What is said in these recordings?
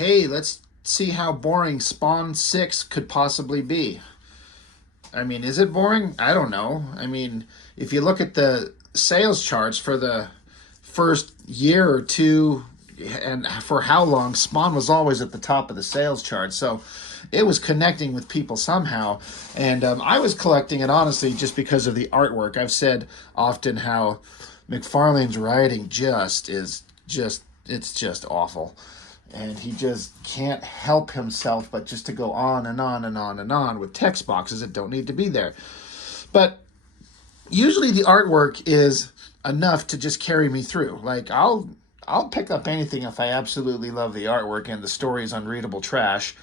hey, let's see how boring Spawn 6 could possibly be. I mean, is it boring? I don't know. I mean, if you look at the sales charts for the first year or two, and for how long, Spawn was always at the top of the sales chart. So it was connecting with people somehow. And I was collecting it, honestly, just because of the artwork. I've said often how McFarlane's writing it's just awful. And he just can't help himself but just to go on and on and on and on with text boxes that don't need to be there. But usually the artwork is enough to just carry me through. Like, I'll pick up anything if I absolutely love the artwork and the story is unreadable trash.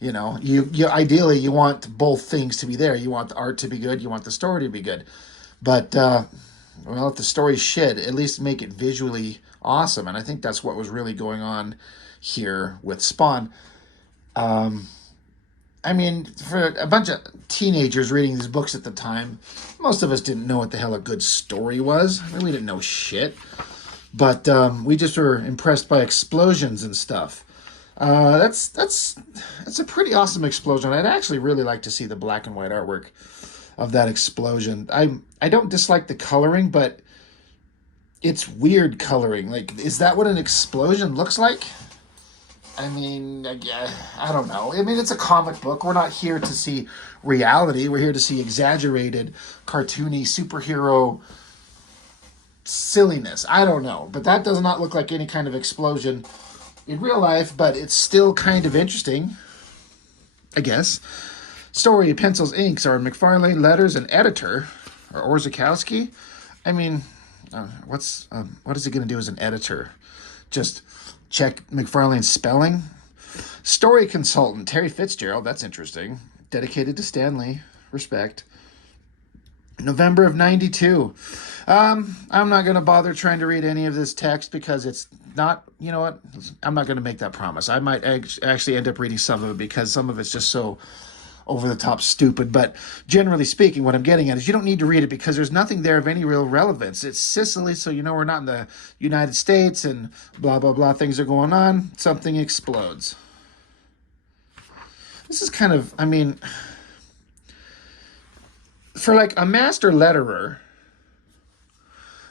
You know, you ideally you want both things to be there. You want the art to be good, you want the story to be good. But well, if the story's shit, at least make it visually awesome. And I think that's what was really going on here with Spawn. I mean, for a bunch of teenagers reading these books at the time, most of us didn't know what the hell a good story was. I mean, we didn't know shit. But we just were impressed by explosions and stuff. That's a pretty awesome explosion. I'd actually really like to see the black and white artwork of that explosion. I don't dislike the coloring, but it's weird coloring. Like, is that what an explosion looks like? I mean, I don't know. I mean, it's a comic book. We're not here to see reality. We're here to see exaggerated, cartoony, superhero silliness. I don't know. But that does not look like any kind of explosion in real life, but it's still kind of interesting, I guess. Story, pencils, inks are McFarlane, letters, and editor, or Orzakowski. I mean, what is he going to do as an editor? Just check McFarlane's spelling? Story consultant, Terry Fitzgerald. That's interesting. Dedicated to Stanley. Respect. November of 92. I'm not going to bother trying to read any of this text because it's not, you know what? I'm not going to make that promise. I might actually end up reading some of it because some of it's just so over the top stupid. But generally speaking, what I'm getting at is you don't need to read it because there's nothing there of any real relevance. It's Sicily, so you know we're not in the United States and blah, blah, blah. Things are going on. Something explodes. This is kind of, I mean, for like a master letterer,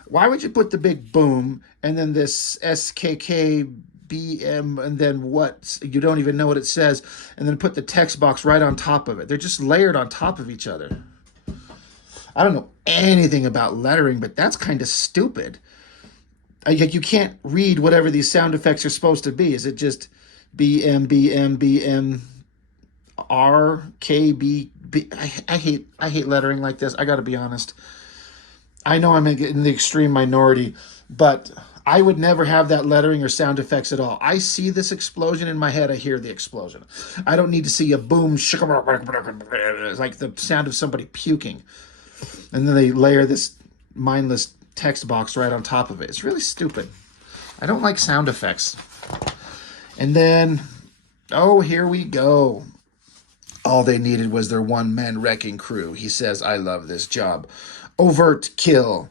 why would you put the big boom and then this SKKBM and then what? You don't even know what it says, and then put the text box right on top of it. They're just layered on top of each other. I don't know anything about lettering, but that's kind of stupid. You can't read whatever these sound effects are supposed to be. Is it just BM, BM, BM, R, K, B, B? I hate lettering like this. I got to be honest. I know I'm in the extreme minority, but I would never have that lettering or sound effects at all. I see this explosion in my head, I hear the explosion. I don't need to see a boom, it's like the sound of somebody puking. And then they layer this mindless text box right on top of it. It's really stupid. I don't like sound effects. And then, oh, here we go. All they needed was their one-man wrecking crew. He says, I love this job. Overtkill.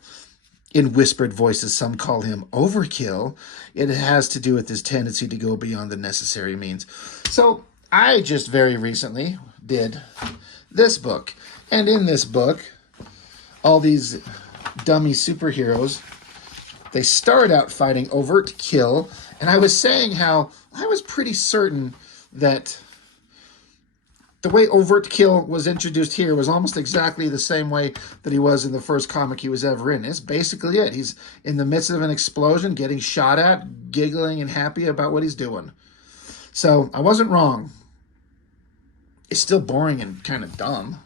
In whispered voices, some call him Overkill. It has to do with his tendency to go beyond the necessary means. So I just very recently did this book. And in this book, all these dummy superheroes, they start out fighting Overtkill. And I was saying how I was pretty certain that the way Overtkill was introduced here was almost exactly the same way that he was in the first comic he was ever in. It's basically it. He's in the midst of an explosion, getting shot at, giggling and happy about what he's doing. So I wasn't wrong. It's still boring and kind of dumb.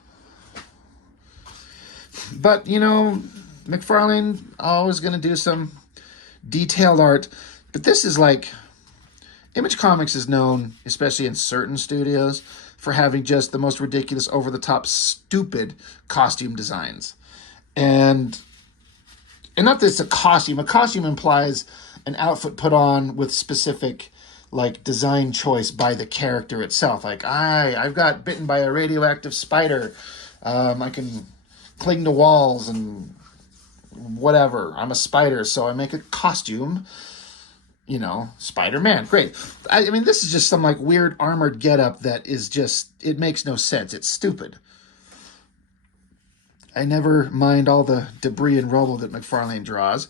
But, you know, McFarlane always going to do some detailed art. But this is like, Image Comics is known, especially in certain studios, for having just the most ridiculous, over-the-top, stupid costume designs. And not that it's a costume. A costume implies an outfit put on with specific, like, design choice by the character itself. Like, I've got bitten by a radioactive spider. I can cling to walls and whatever. I'm a spider, so I make a costume you know, Spider-Man. Great. I mean, this is just some like weird armored getup that is just, it makes no sense. It's stupid. I never mind all the debris and rubble that McFarlane draws.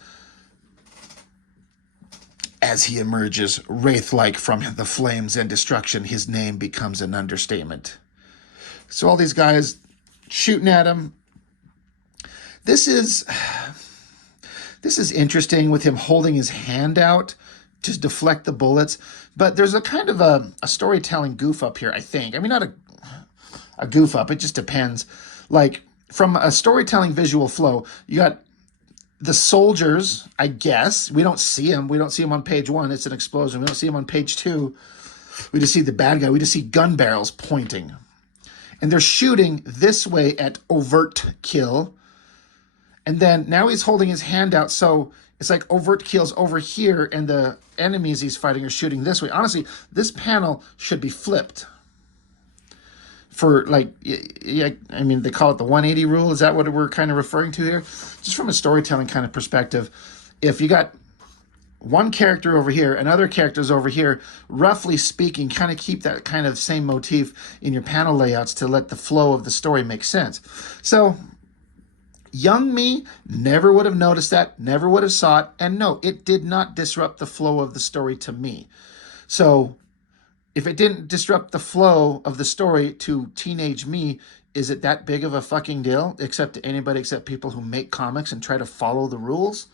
As he emerges, wraith-like from the flames and destruction, his name becomes an understatement. So all these guys shooting at him. This is interesting with him holding his hand out to deflect the bullets. But there's a kind of a storytelling goof up here, I think. I mean, not a goof up. It just depends. Like, from a storytelling visual flow, you got the soldiers, I guess. We don't see them. We don't see them on page 1. It's an explosion. We don't see them on page 2. We just see the bad guy. We just see gun barrels pointing. And they're shooting this way at Overtkill. And then now he's holding his hand out. So it's like Overtkill's over here and the enemies he's fighting are shooting this way. Honestly, this panel should be flipped. For like, yeah, I mean, they call it the 180 rule. Is that what we're kind of referring to here? Just from a storytelling kind of perspective, if you got one character over here and other characters over here, roughly speaking, kind of keep that kind of same motif in your panel layouts to let the flow of the story make sense. So young me never would have noticed that, never would have saw it, and no, it did not disrupt the flow of the story to me. So if it didn't disrupt the flow of the story to teenage me, is it that big of a fucking deal? Except to anybody except people who make comics and try to follow the rules?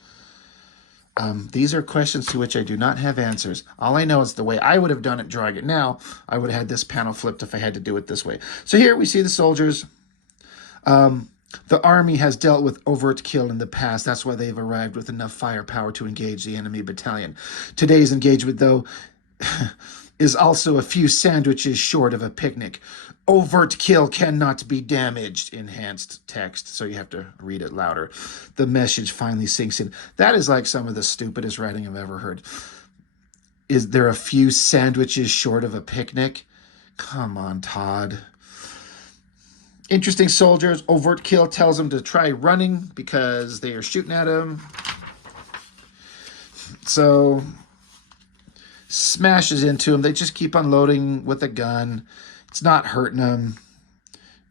These are questions to which I do not have answers. All I know is the way I would have done it drawing it now, I would have had this panel flipped if I had to do it this way. So here we see the soldiers. The army has dealt with Overtkill in the past. That's why they've arrived with enough firepower to engage the enemy battalion. Today's engagement, though, is also a few sandwiches short of a picnic. Overtkill cannot be damaged. Enhanced text, so you have to read it louder. The message finally sinks in. That is like some of the stupidest writing I've ever heard. Is there a few sandwiches short of a picnic? Come on, Todd. Interesting soldiers. Overtkill tells them to try running because they are shooting at him. So smashes into him. They just keep unloading with a gun. It's not hurting him.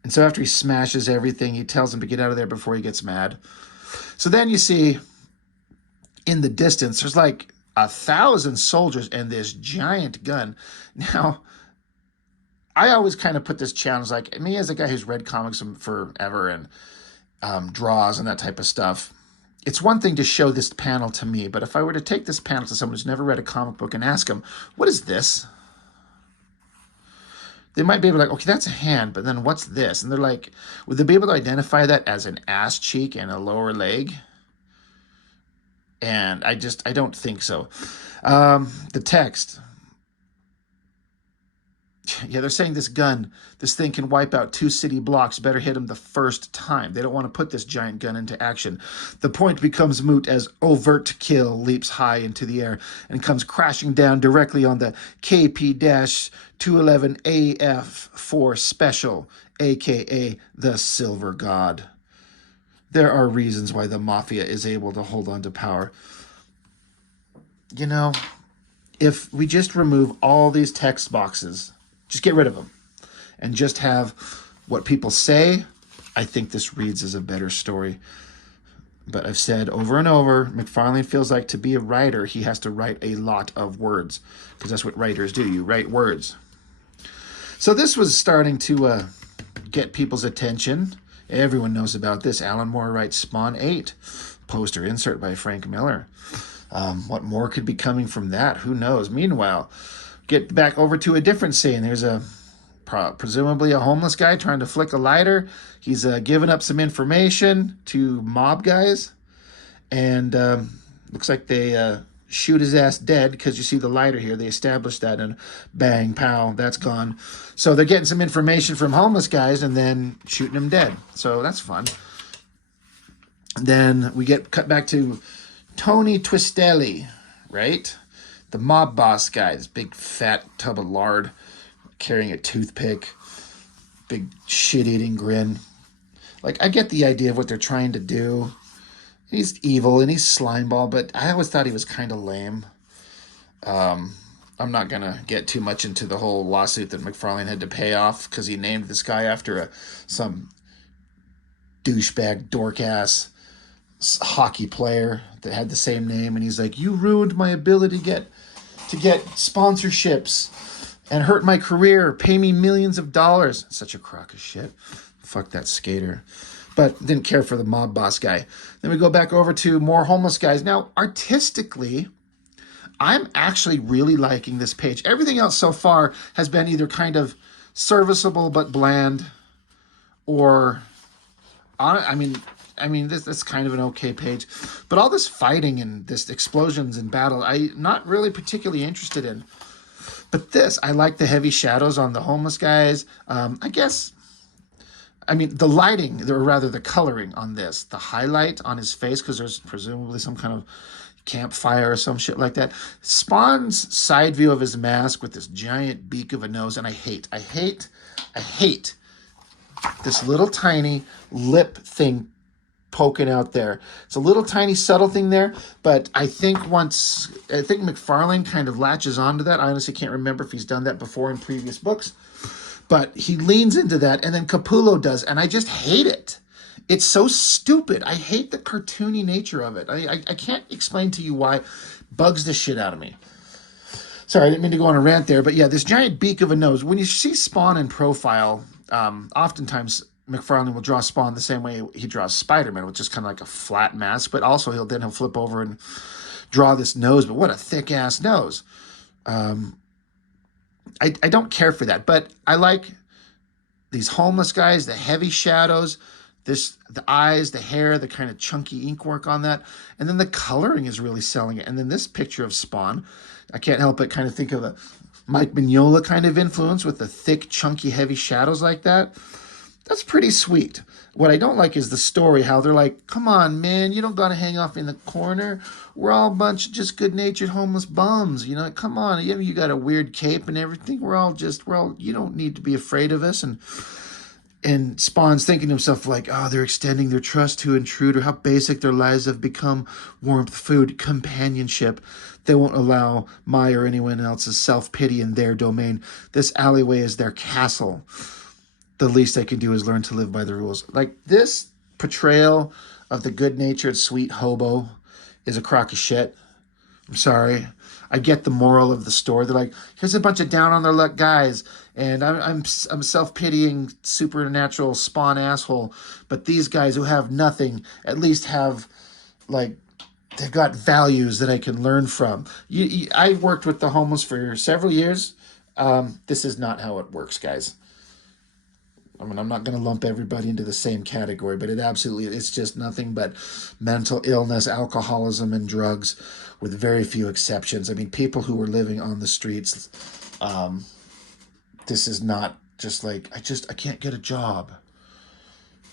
And so after he smashes everything, he tells him to get out of there before he gets mad. So then you see in the distance, there's like 1,000 soldiers and this giant gun. Now, I always kind of put this challenge, like me as a guy who's read comics forever and draws and that type of stuff. It's one thing to show this panel to me, but if I were to take this panel to someone who's never read a comic book and ask them, what is this? They might be able to like, okay, that's a hand, but then what's this? And they're like, would they be able to identify that as an ass cheek and a lower leg? And I don't think so. The text. Yeah, they're saying this thing can wipe out 2 city blocks. Better hit them the first time. They don't want to put this giant gun into action. The point becomes moot as Overtkill leaps high into the air and comes crashing down directly on the KP-211AF4 Special, a.k.a. the Silver God. There are reasons why the Mafia is able to hold on to power. You know, if we just remove all these text boxes, just get rid of them, and just have what people say, I think this reads as a better story. But I've said over and over, McFarlane feels like to be a writer, he has to write a lot of words, because that's what writers do. You write words. So this was starting to get people's attention. Everyone knows about this. Alan Moore writes Spawn 8, poster insert by Frank Miller. What more could be coming from that? Who knows? Meanwhile, get back over to a different scene. There's presumably a homeless guy trying to flick a lighter. He's giving up some information to mob guys. And looks like they shoot his ass dead because you see the lighter here. They established that and bang, pow, that's gone. So they're getting some information from homeless guys and then shooting him dead. So that's fun. Then we get cut back to Tony Twistelli, right? The mob boss guy, this big fat tub of lard, carrying a toothpick, big shit-eating grin. Like, I get the idea of what they're trying to do. He's evil and he's slimeball, but I always thought he was kind of lame. I'm not going to get too much into the whole lawsuit that McFarlane had to pay off because he named this guy after some douchebag dork ass hockey player that had the same name, and he's like, you ruined my ability to get sponsorships and hurt my career, pay me millions of dollars. Such a crock of shit. Fuck that skater. But didn't care for the mob boss guy. Then we go back over to more homeless guys. Now, artistically, I'm actually really liking this page. Everything else so far has been either kind of serviceable but bland, or I mean, this kind of an okay page, but all this fighting and this explosions and battle, I'm not really particularly interested in. But this, I like the heavy shadows on the homeless guys. I guess, I mean, the lighting, or rather the coloring on this, the highlight on his face, because there's presumably some kind of campfire or some shit like that. Spawn's side view of his mask with this giant beak of a nose, and I hate this little tiny lip thing poking out there. It's a little tiny subtle thing there, but I think McFarlane kind of latches onto that. I honestly can't remember if he's done that before in previous books, but he leans into that, and then Capullo does, and I just hate it. It's so stupid. I hate the cartoony nature of it. I can't explain to you why. Bugs the shit out of me. Sorry, I didn't mean to go on a rant there, but yeah, this giant beak of a nose. When you see Spawn in profile, oftentimes McFarlane will draw Spawn the same way he draws Spider-Man, which is kind of like a flat mask, but also he'll flip over and draw this nose, but what a thick-ass nose. I don't care for that, but I like these homeless guys, the heavy shadows, the eyes, the hair, the kind of chunky ink work on that, and then the coloring is really selling it. And then this picture of Spawn, I can't help but kind of think of a Mike Mignola kind of influence with the thick, chunky, heavy shadows like that. That's pretty sweet. What I don't like is the story, how they're like, come on, man, you don't got to hang off in the corner. We're all a bunch of just good-natured homeless bums. You know, come on. You got a weird cape and everything. You don't need to be afraid of us. And Spawn's thinking to himself, like, oh, they're extending their trust to intruder. How basic their lives have become. Warmth, food, companionship. They won't allow my or anyone else's self-pity in their domain. This alleyway is their castle. The least they can do is learn to live by the rules. Like, this portrayal of the good-natured, sweet hobo is a crock of shit. I'm sorry. I get the moral of the story. They're like, here's a bunch of down-on-their-luck guys, and I'm self-pitying, supernatural Spawn asshole, but these guys who have nothing at least have, like, they've got values that I can learn from. I worked with the homeless for several years. This is not how it works, guys. I mean, I'm not going to lump everybody into the same category, but it's just nothing but mental illness, alcoholism, and drugs, with very few exceptions. I mean, people who are living on the streets, this is not just like, I can't get a job.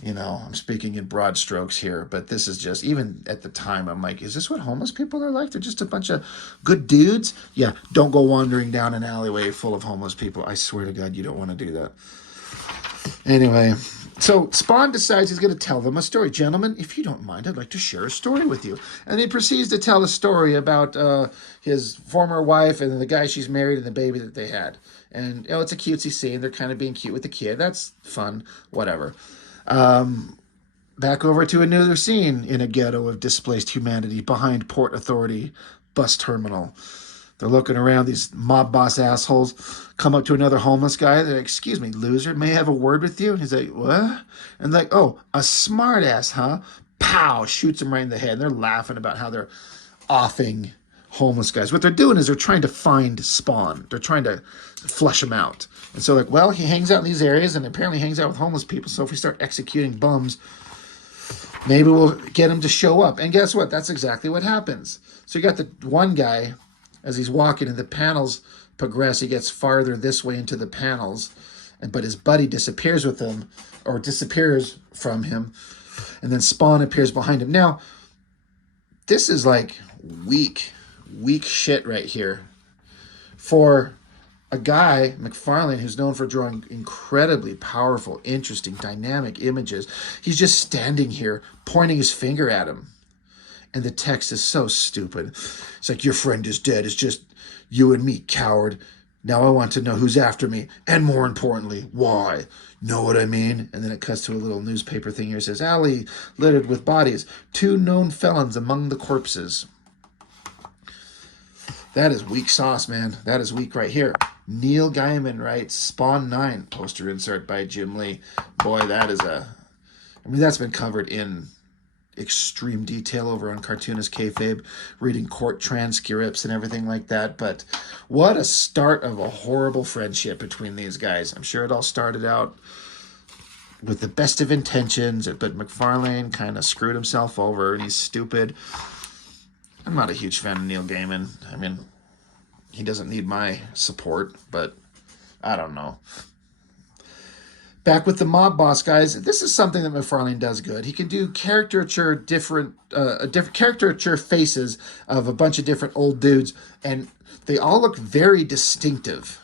You know, I'm speaking in broad strokes here, but this is just, even at the time, I'm like, is this what homeless people are like? They're just a bunch of good dudes? Yeah, don't go wandering down an alleyway full of homeless people. I swear to God, you don't want to do that. Anyway, so Spawn decides he's going to tell them a story. Gentlemen, if you don't mind, I'd like to share a story with you. And he proceeds to tell a story about his former wife and the guy she's married and the baby that they had. And, it's a cutesy scene. They're kind of being cute with the kid. That's fun. Whatever. Back over to another scene in a ghetto of displaced humanity behind Port Authority bus terminal. They're looking around, these mob boss assholes come up to another homeless guy. They're like, excuse me, loser, may I have a word with you? And he's like, what? And like, oh, a smart ass, huh? Pow, shoots him right in the head. And they're laughing about how they're offing homeless guys. What they're doing is they're trying to find Spawn. They're trying to flush him out. And so like, well, he hangs out in these areas and apparently hangs out with homeless people. So if we start executing bums, maybe we'll get him to show up. And guess what? That's exactly what happens. So you got the one guy, as he's walking and the panels progress, he gets farther this way into the panels, but his buddy disappears with him, or disappears from him, and then Spawn appears behind him. Now, this is like weak shit right here. For a guy, McFarlane, who's known for drawing incredibly powerful, interesting, dynamic images, he's just standing here pointing his finger at him. And the text is so stupid. It's like, your friend is dead. It's just you and me, coward. Now I want to know who's after me. And more importantly, why? Know what I mean? And then it cuts to a little newspaper thing here. It says, alley littered with bodies. 2 known felons among the corpses. That is weak sauce, man. That is weak right here. Neil Gaiman writes, Spawn 9, poster insert by Jim Lee. Boy, that is a... I mean, that's been covered in extreme detail over on Cartoonist Kayfabe, reading court transcripts and everything like that. But what a start of a horrible friendship between these guys. I'm sure it all started out with the best of intentions, but McFarlane kind of screwed himself over, and he's stupid. I'm not a huge fan of Neil Gaiman. I mean, he doesn't need my support, but I don't know. Back with the mob boss, guys. This is something that McFarlane does good. He can do different caricature faces of a bunch of different old dudes, and they all look very distinctive.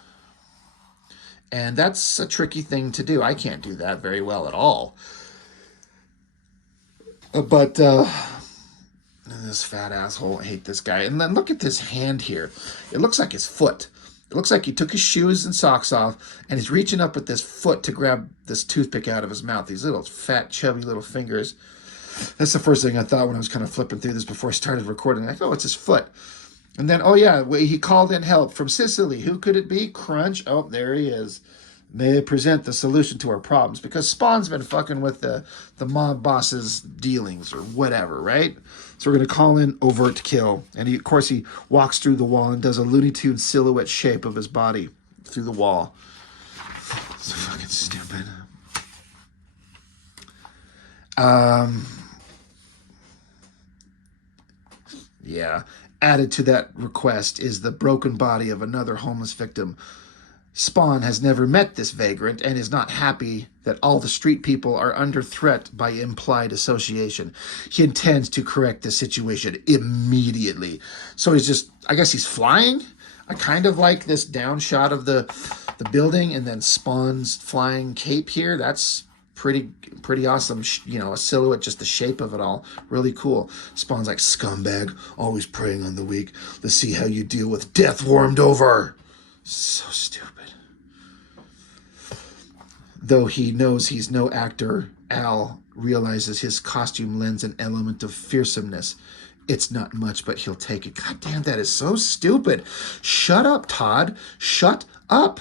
And that's a tricky thing to do. I can't do that very well at all. But this fat asshole, I hate this guy. And then look at this hand here. It looks like his foot. It looks like he took his shoes and socks off, and he's reaching up with this foot to grab this toothpick out of his mouth. These little fat, chubby little fingers. That's the first thing I thought when I was kind of flipping through this before I started recording. Like, oh, it's his foot. And then, oh yeah, he called in help from Sicily. Who could it be? Crunch. Oh, there he is. May I present the solution to our problems? Because Spawn's been fucking with the mob boss's dealings or whatever, right? So we're going to call in Overtkill. And he, of course, he walks through the wall and does a Looney Tunes silhouette shape of his body through the wall. So fucking stupid. Yeah. Added to that request is the broken body of another homeless victim. Spawn has never met this vagrant and is not happy that all the street people are under threat by implied association. He intends to correct the situation immediately. So he's just, I guess he's flying. I kind of like this down shot of the building and then Spawn's flying cape here. That's pretty awesome. You know, a silhouette, just the shape of it all. Really cool. Spawn's like, scumbag, always preying on the weak. Let's see how you deal with death warmed over. So stupid. Though he knows he's no actor, Al realizes his costume lends an element of fearsomeness. It's not much, but he'll take it. God damn, that is so stupid. Shut up, Todd. Shut up.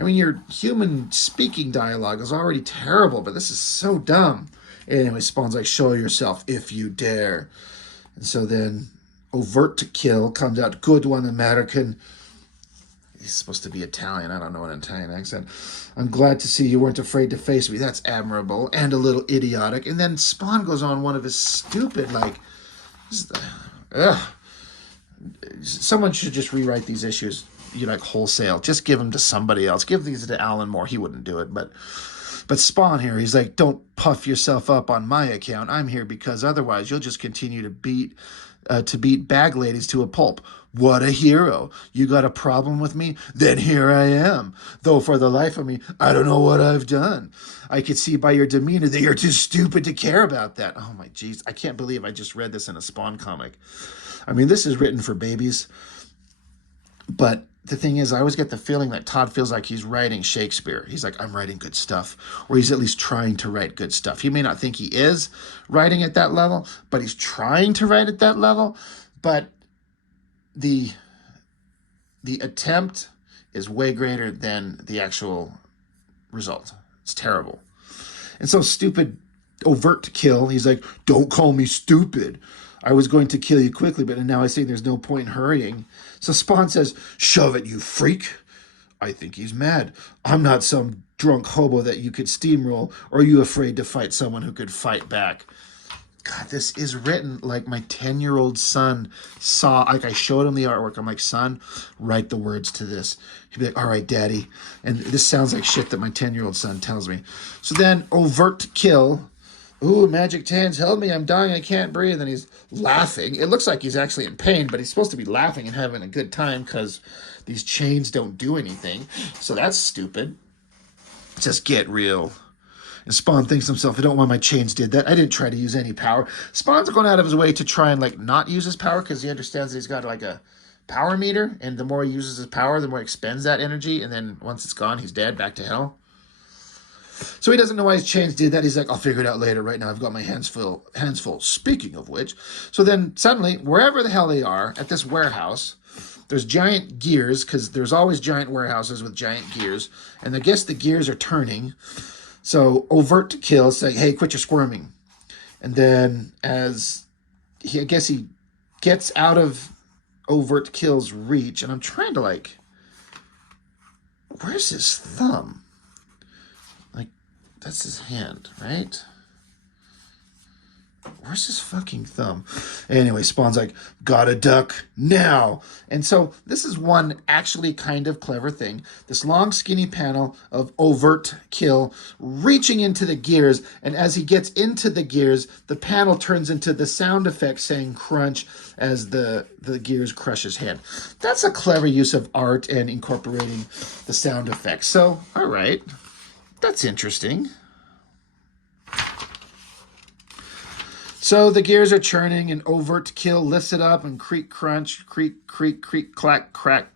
I mean, your human speaking dialogue is already terrible, but this is so dumb. Anyway, Spawn's like, show yourself if you dare. And so then Overtkill comes out. Good one, American. He's supposed to be Italian. I don't know an Italian accent. I'm glad to see you weren't afraid to face me. That's admirable and a little idiotic. And then Spawn goes on one of his stupid, like, someone should just rewrite these issues, like wholesale. Just give them to somebody else. Give these to Alan Moore. He wouldn't do it, but Spawn here, he's like, don't puff yourself up on my account. I'm here because otherwise you'll just continue to beat bag ladies to a pulp. What a hero. You got a problem with me? Then here I am. Though for the life of me, I don't know what I've done. I could see by your demeanor that you're too stupid to care about that. Oh my jeez. I can't believe I just read this in a Spawn comic. I mean, this is written for babies. But the thing is, I always get the feeling that Todd feels like he's writing Shakespeare. He's like, I'm writing good stuff. Or he's at least trying to write good stuff. He may not think he is writing at that level, but he's trying to write at that level. But the attempt is way greater than the actual result. It's terrible. And so stupid Overtkill, he's like, don't call me stupid. I was going to kill you quickly, but now I see there's no point in hurrying. So Spawn says, shove it, you freak. I think he's mad. I'm not some drunk hobo that you could steamroll, or are you afraid to fight someone who could fight back? God, this is written like my 10-year-old son saw, like I showed him the artwork. I'm like, son, write the words to this. He'd be like, all right, daddy. And this sounds like shit that my 10-year-old son tells me. So then Overtkill, ooh, magic hands, help me, I'm dying, I can't breathe. And he's laughing. It looks like he's actually in pain, but he's supposed to be laughing and having a good time because these chains don't do anything. So that's stupid. Just get real. And Spawn thinks to himself, I don't want my chains did that. I didn't try to use any power. Spawn's going out of his way to try and like not use his power because he understands that he's got like a power meter, and the more he uses his power, the more he expends that energy, and then once it's gone, he's dead, back to hell. So he doesn't know why his chains did that. He's like, I'll figure it out later. Right now, I've got my hands full. Hands full. Speaking of which, so then suddenly, wherever the hell they are at this warehouse, there's giant gears because there's always giant warehouses with giant gears, and I guess the gears are turning. So Overtkill say, "Hey, quit your squirming," and then as I guess he gets out of Overtkill's reach, and I'm trying to like, where's his thumb? That's his hand, right? Where's his fucking thumb? Anyway, Spawn's like, gotta duck now. And so this is one actually kind of clever thing. This long, skinny panel of Overtkill reaching into the gears. And as he gets into the gears, the panel turns into the sound effect saying crunch as the gears crush his hand. That's a clever use of art and incorporating the sound effects. So, all right. That's interesting. So the gears are churning, and Overtkill lifts it up, and creak, crunch, creak, creak, creak, clack, crack,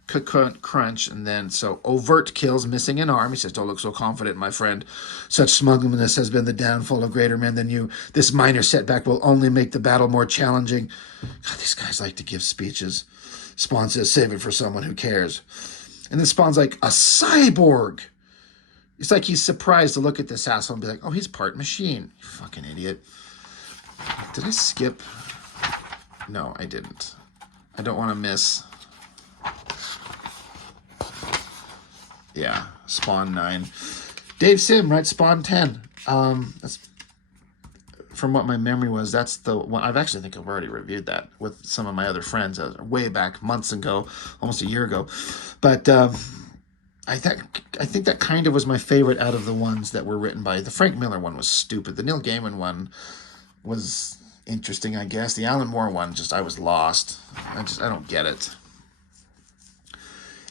crunch. And then, so Overtkill's missing an arm. He says, don't look so confident, my friend. Such smugness has been the downfall of greater men than you. This minor setback will only make the battle more challenging. God, these guys like to give speeches. Spawn says, save it for someone who cares. And then Spawn's like, a cyborg. It's like he's surprised to look at this asshole and be like, oh, he's part machine. You fucking idiot. Did I skip? No, I didn't. I don't want to miss. Yeah, Spawn 9. Dave Sim, right? Spawn 10. That's from what my memory was. That's the one. I think I've already reviewed that with some of my other friends way back months ago, almost a year ago. But I think that kind of was my favorite out of the ones that were written by. The Frank Miller one was stupid. The Neil Gaiman one was interesting, I guess. The Alan Moore one, I was lost. I don't get it.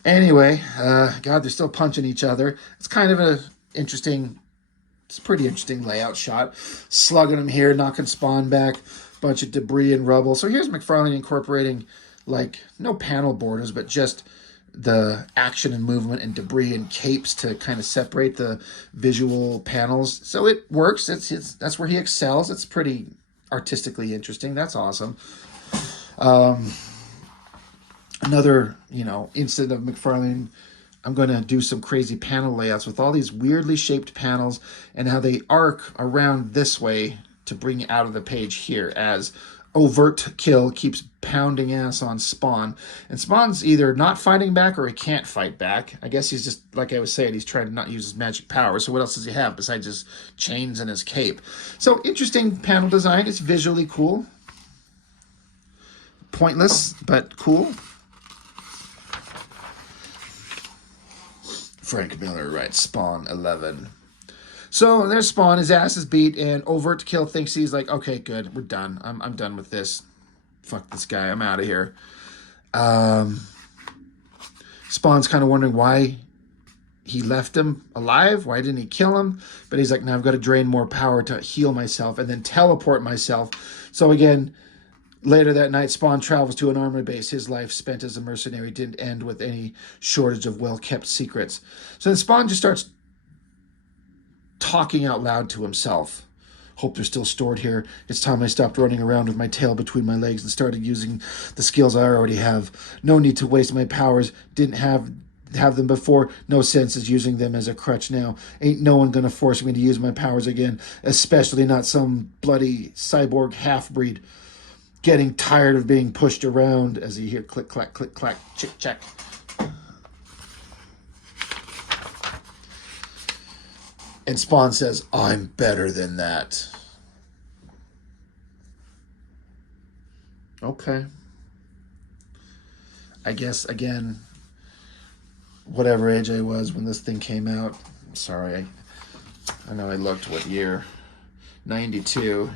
Anyway, God, they're still punching each other. It's kind of it's a pretty interesting layout shot. Slugging them here, knocking Spawn back, bunch of debris and rubble. So here's Mcfarlane incorporating, like, no panel borders, but just the action and movement and debris and capes to kind of separate the visual panels. So it works. That's where he excels. It's pretty artistically interesting. That's awesome. Another, incident of Mcfarlane, I'm going to do some crazy panel layouts with all these weirdly shaped panels and how they arc around this way to bring it out of the page here as Overtkill keeps pounding ass on Spawn, and Spawn's either not fighting back or he can't fight back. I guess he's just, like I was saying, he's trying to not use his magic power. So what else does he have besides his chains and his cape? So interesting panel design. It's visually cool. Pointless, but cool. Frank Miller writes Spawn 11. So there's Spawn, his ass is beat, and Overtkill thinks he's like, okay, good, we're done. I'm done with this. Fuck this guy, I'm out of here. Spawn's kind of wondering why he left him alive. Why didn't he kill him? But he's like, now I've got to drain more power to heal myself and then teleport myself. So again, later that night, Spawn travels to an armored base. His life spent as a mercenary didn't end with any shortage of well-kept secrets. So then Spawn just starts talking out loud to himself. Hope they're still stored here. It's time I stopped running around with my tail between my legs and started using the skills I already have. No need to waste my powers. Didn't have them before. No sense is using them as a crutch now. Ain't no one gonna force me to use my powers again, especially not some bloody cyborg half-breed. Getting tired of being pushed around as you hear click, clack, chick, check. And Spawn says, I'm better than that. Okay. I guess, again, whatever age I was when this thing came out. I'm sorry. I know I looked, what year? 92.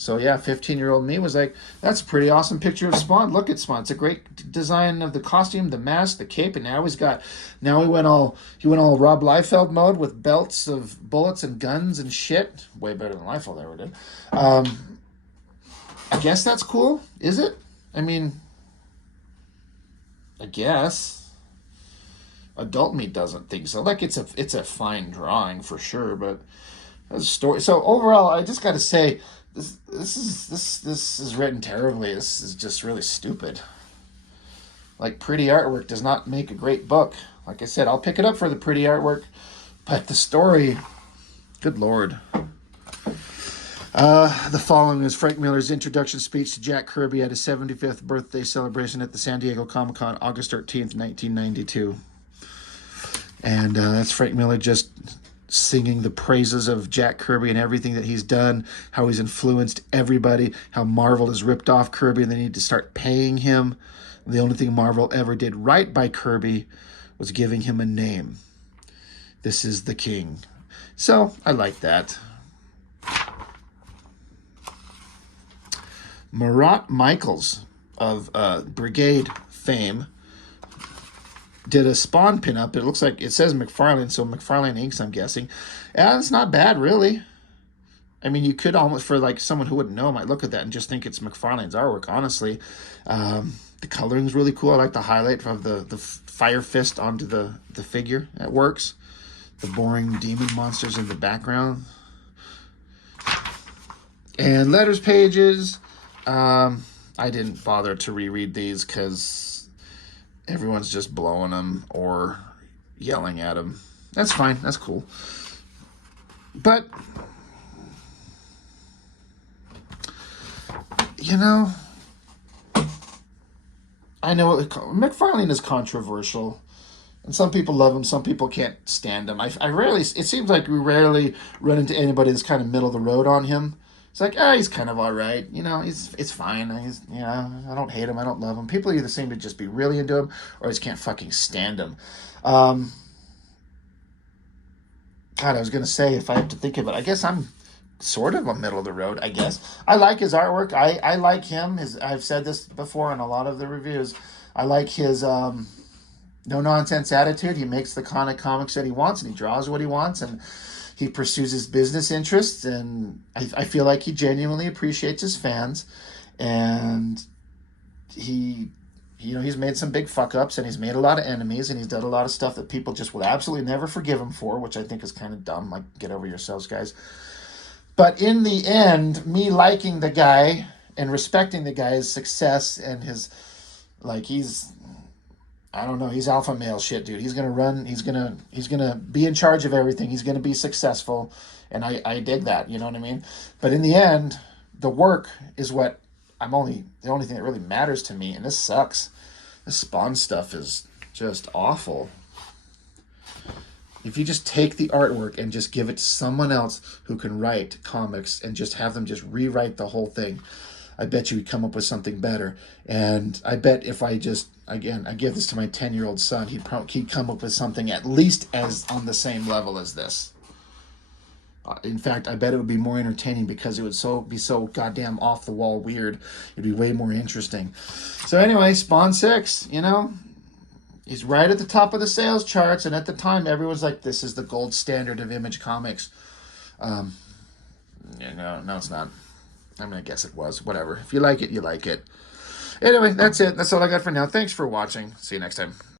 So yeah, 15-year-old me was like, that's a pretty awesome picture of Spawn. Look at Spawn. It's a great design of the costume, the mask, the cape, and now he went all Rob Liefeld mode with belts of bullets and guns and shit. Way better than Liefeld ever did. I guess that's cool. Is it? I mean, I guess. Adult me doesn't think so. Like it's a fine drawing for sure, but a story. So overall, I just got to say, this is written terribly. This is just really stupid. Like, pretty artwork does not make a great book. Like I said, I'll pick it up for the pretty artwork, but the story, good lord. The following is Frank Miller's introduction speech to Jack Kirby at his 75th birthday celebration at the San Diego Comic-Con, August 13th, 1992. And that's Frank Miller just singing the praises of Jack Kirby and everything that he's done, how he's influenced everybody, how Marvel has ripped off Kirby and they need to start paying him. The only thing Marvel ever did right by Kirby was giving him a name. This is the king. So I like that. Marat Michaels of Brigade fame did a Spawn pinup. It looks like it says McFarlane, so McFarlane inks, I'm guessing. And it's not bad, really. I mean, you could almost, for like someone who wouldn't know, might look at that and just think it's McFarlane's artwork, honestly. The coloring is really cool. I like the highlight of the fire fist onto the figure. That works. The boring demon monsters in the background. And letters pages. I didn't bother to reread these because everyone's just blowing them or yelling at them. That's fine. That's cool. But, you know, I know McFarlane is controversial. And some people love him. Some people can't stand him. It seems like we rarely run into anybody that's kind of middle of the road on him. It's like, he's kind of all right. You know, it's fine. I don't hate him. I don't love him. People either seem to just be really into him or just can't fucking stand him. God, I was going to say, if I have to think of it, I guess I'm sort of a middle of the road, I guess. I like his artwork. I like him. I've said this before in a lot of the reviews. I like his no-nonsense attitude. He makes the kind of comics that he wants, and he draws what he wants, and he pursues his business interests, and I feel like he genuinely appreciates his fans, and he's made some big fuck-ups, and he's made a lot of enemies, and he's done a lot of stuff that people just will absolutely never forgive him for, which I think is kind of dumb. Like, get over yourselves, guys. But in the end, me liking the guy and respecting the guy's success and his, like, I don't know, he's alpha male shit, dude. He's gonna run, he's gonna be in charge of everything, he's gonna be successful, and I dig that, you know what I mean? But in the end, the work is the only thing that really matters to me, and this sucks. This Spawn stuff is just awful. If you just take the artwork and just give it to someone else who can write comics and just have them just rewrite the whole thing, I bet you would come up with something better. And I bet if I give this to my 10-year-old son, he'd come up with something at least as on the same level as this. In fact, I bet it would be more entertaining because it would be so goddamn off-the-wall weird. It'd be way more interesting. So anyway, Spawn 6, he's right at the top of the sales charts, and at the time, everyone's like, this is the gold standard of Image Comics. No, it's not. I mean, I guess it was. Whatever. If you like it, you like it. Anyway, that's it. That's all I got for now. Thanks for watching. See you next time.